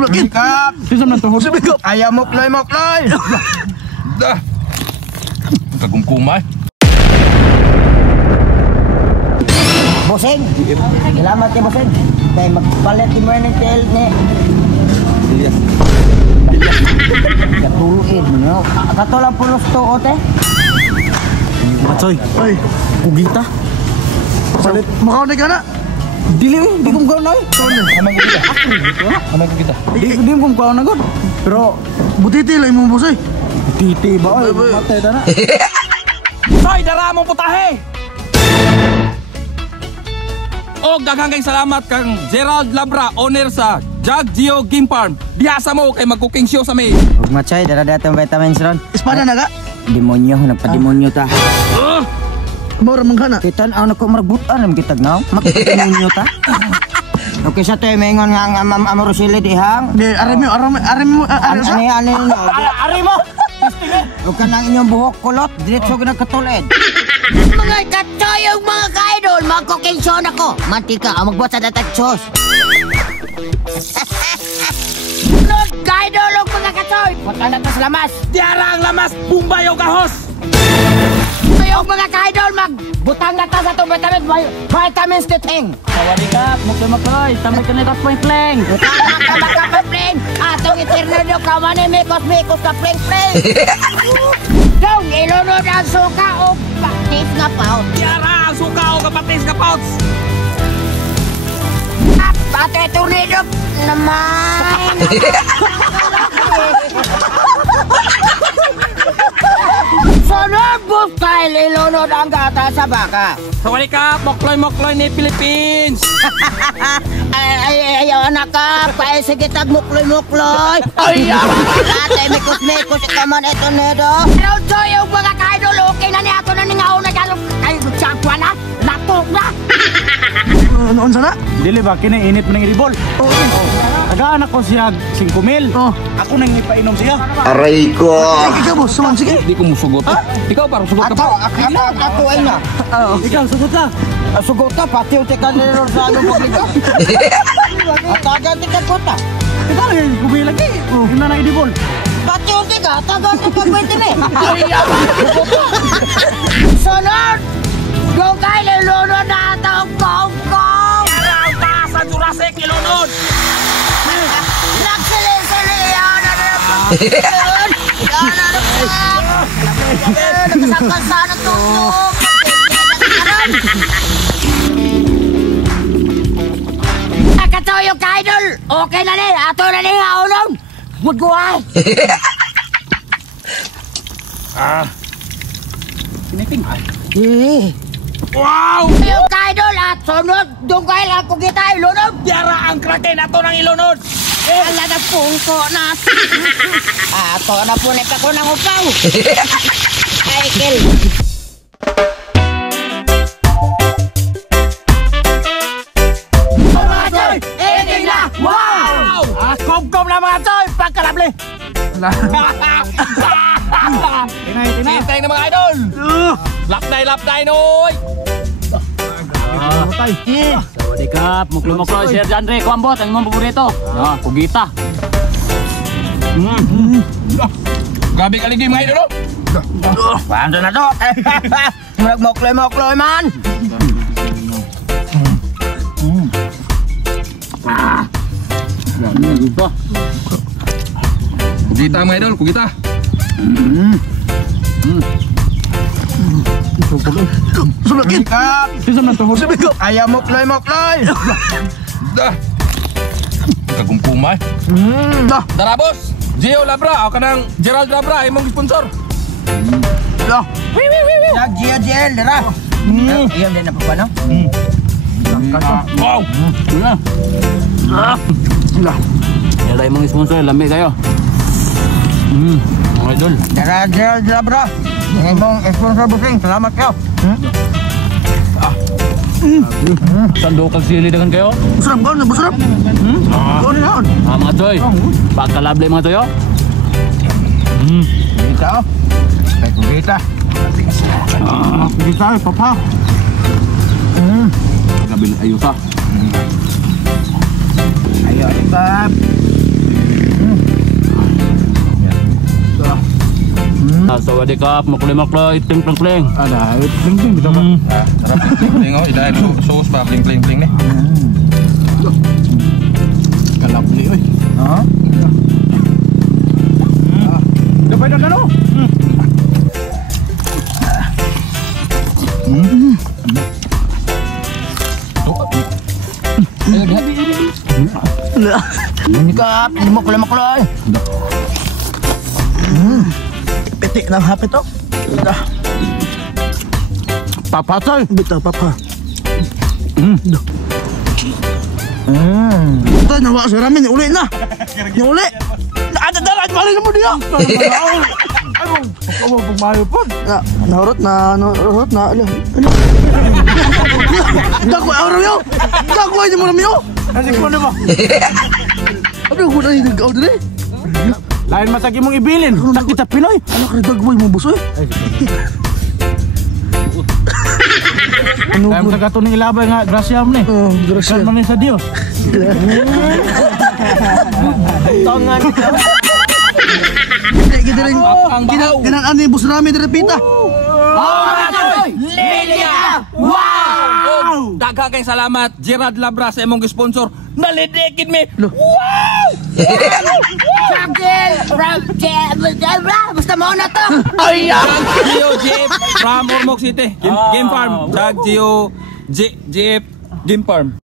Sulakin. Kap. Bisa man tuhod. Ayaw mokloy. Dah. Kagumkumay. Boseng. Salamat ya Boseng. Kay magpalit di mo ni tel ni. Iya. Katuluin mo. Katolang pulos to ote. Matsoy. Ay, kugita. Palit makaw na kana. Dili di ko na. Amay kita. Di ko makaw na god. Pero butiti lay mo bosoy. Butiti ba ay matay ta na. Soy, dara mong putahe! O daghang kay salamat kang Gerald Labra, owner sa Jag Geo Game Farm. Biyasa mo kay mag-cooking show sa may. Ug Machay dara datong vitamins ron. Espada na ga. Demonyo nagpa-demonyo ta. Mura manghana. Kitan aw nako marbutan am kitag naw. Makita-demonyo ta. Okay sa tay maingon nga ang amorosile dihang. Di arami mo Ari mo. O kanang inyong buhok kulot, diretso ka nagkatulid. Mga katoyong mga ka-idol, mag-cooking show na ko. Mantika, ang magbuhat sa datag sauce. Lord ka-idol o mga katoy, punta na sa lamas. Diara ang lamas, bumbay o kahos! Kayong mga ka-idol, magbutang na ta sa itong vitamins titing. Sawadi ka, mukloy, tamay ka na ito point pleng. Butang na ka magkapapling. Atong iternado ka manikos ka pling-pling. Dong, ilunod ang suka o patis na paut. Diara ang suka o kapatis ka pouts! Ate Tornado naman. Sunod po style, ilunod ang gata sa baka. Sawadi ka, mukloy ni Philippines! Ayaw anak ka, kaya sige tag mukloy. Ayaw! Ate, mikos ka man ito nedo. Pero so yung mga ka-idol, okay na niya ako na ningaw na gano'n. Ay, tsakwa na, natok na. Noon sana? Dili ba kini init man ng iribol? Tagaan ako siya 5,000. Ako nang ipainom siya. Aray ko. Ikaw boss, suman sige. Di ko musugot. Ikaw parang sugot ka pa. Ako ay na. Ikaw sugot ka. Sugot ka, pati yung teka nilor sa anong pagligas. Tagan tika kota. Ikaw lang kubi lagi. Ina na iribol. Pati yung teka, tagan tika kwente me. Sunod! Kung kayo nilunod na atong kong-kong! Diara ang taas sa Jurassic, ilunod! Nagsili-sili yan! Nagkasakal sana tutok! Nakatayo ka, idol! Okay na rin! Ato na rin haulong! Magbuhay! Piniting. Wow! Yung ka, idol! At sunod! Doon kayo lang kung kita ilunod! Diara ang kraken ato ng ilunod! Ala na pungko na! Ato na punit ako ng upaw! Michael! Mga Joy! Ending na! Wow! Kom-kom na mga Joy! Pagkalabli! Hintay na mga idol! Lapday, noy! Sawadi ka, muklo-muklo Sir Jandre ko ambot ang imong paborito. Kugita. Grabe kaligi mga idol! Paano na to? Mokloy man! Kugita mga idol, kugita! Sulakin. Bisa man tuhod. Ayaw mokloy. Dah. Kagumkumay. Dah. Dara boss! Geo Labra, ako ka ng Gerald Labra, imong sponsor! Dah. Jag GL, dara! Iyan din na pa no? Wow! Dah. Yala imong sponsor lami kayo. Mga idol. Dara Gerald Labra! Imong sponsor booking, salamat kayo! Sando kag sili dengan kayo. Busram ka na, busram. Kau ni naon. Mga Joy. Pagkalabli mga Joy. Kita oh. Kay kugita. Kita papa. Gabil ayusa. Ayaw ibab. Sawadikap, makloy-makloy, ting-ting-ting. Ada, ting-ting gitu kan. Sarap pling-pling oh. Idahin sauce ba pling-pling nih. Kalabli, oi. Dapat dah kan? Manikap, mukloy. Pitik ng hapit to. Papatay. Bita papa. Ito, nawa sa ramin. Uli na. Uli. Ada dalat. Balik na mo diya. Ako mo pumayo po. Nahurot na. Ala. Dako, araw yo. Dako, ay mo namin yo. Kasi ko na ba? Ano ko na hinagaw din eh. Lain masagi mong ibilin. Sakit sa Pinoy. Ano ka nagdagway mo buso eh. Lain masagi ito ng ilabay nga. Grasya mo ni. Grasya. Kalma ni sa Diyos. Tongan ito. Kita rin. Ginaan ni bus namin din pita. Lilia! Wow! Daghang kay salamat Gerald Labra sa imong sponsor. Nalidikin mi. Basta mo na to! Gio Jeep from Ormoc City. Game Farm. Gio Jeep Game Farm.